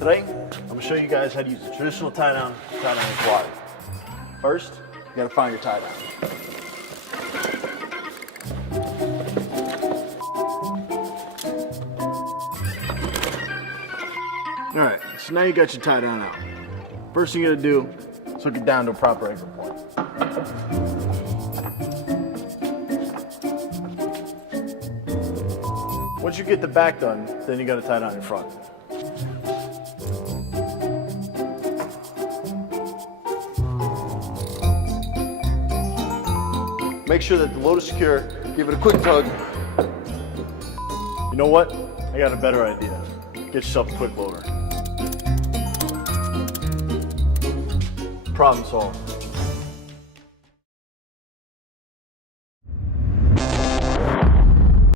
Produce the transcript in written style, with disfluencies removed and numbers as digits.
Today, I'm gonna show you guys how to use a traditional tie down quad. First, you gotta find your tie down. All right, so now you got your tie down out. First thing you gotta do is hook it down to a proper anchor point. Once you get the back done, then you gotta tie down your front. Make sure that the load is secure, give it a quick tug. You know what? I got a better idea. Get yourself a Quickloader. Problem solved.